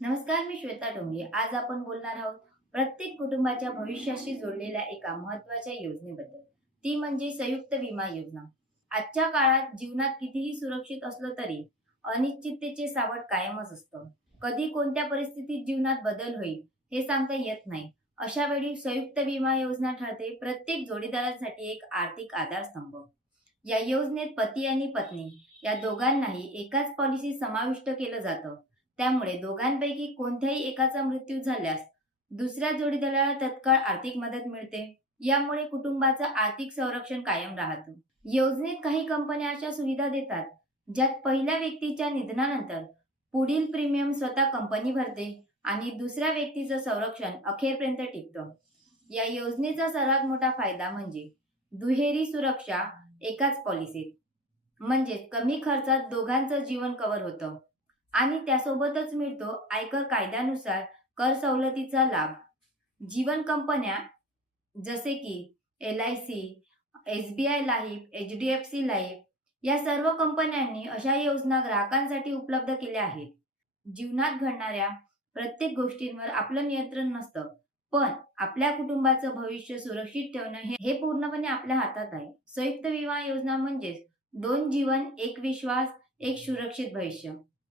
नमस्कार, मी श्वेता डोंगे. आज आपण बोलणार आहोत प्रत्येक कुटुंबाच्या भविष्याशी जोडलेल्या एका महत्त्वाच्या योजनेबद्दल. ती म्हणजे संयुक्त विमा योजना. आजच्या काळात जीवनात कितीही सुरक्षित असलो तरी अनिश्चिततेचे सावट कायमच असतं. कधी कोणत्या परिस्थितीत जीवनात बदल होईल हे सांगता येत नाही. अशा वेळी संयुक्त विमा योजना ठरते प्रत्येक जोडीदारासाठी एक आर्थिक आधारस्तंभ. या योजनेत पती आणि पत्नी या दोघांनाही एकाच पॉलिसीत समाविष्ट केलं जातं. त्यामुळे दोघांपैकी कोणत्याही एकाचा मृत्यू झाल्यास दुसऱ्या जोडीदाराला तत्काळ आर्थिक मदत मिळते. यामुळे कुटुंबाचं आर्थिक संरक्षण कायम राहतं. योजनेत काही कंपन्या अशा सुविधा देतात ज्यात पहिल्या व्यक्तीच्या निधनानंतर पुढील प्रीमियम स्वतः कंपनी भरते आणि दुसऱ्या व्यक्तीचं संरक्षण अखेरपर्यंत टिकतं. या योजनेचा सर्वात मोठा फायदा म्हणजे दुहेरी सुरक्षा एकाच पॉलिसीत. म्हणजेच कमी खर्चात दोघांचं जीवन कव्हर होतं आणि त्यासोबतच मिळतो आयकर कायद्यानुसार कर सवलतीचा लाभ. जीवन कंपन्या जसे की LIC, SBI life, HDFC life या सर्व कंपन्यांनी अशा योजना ग्राहकांसाठी उपलब्ध केल्या आहेत. जीवनात घडणाऱ्या प्रत्येक गोष्टींवर आपलं नियंत्रण नसतं, पण आपल्या कुटुंबाचं भविष्य सुरक्षित ठेवणं हे पूर्णपणे आपल्या हातात आहे. संयुक्त विमा योजना म्हणजेच दोन जीवन, एक विश्वास, एक सुरक्षित भविष्य.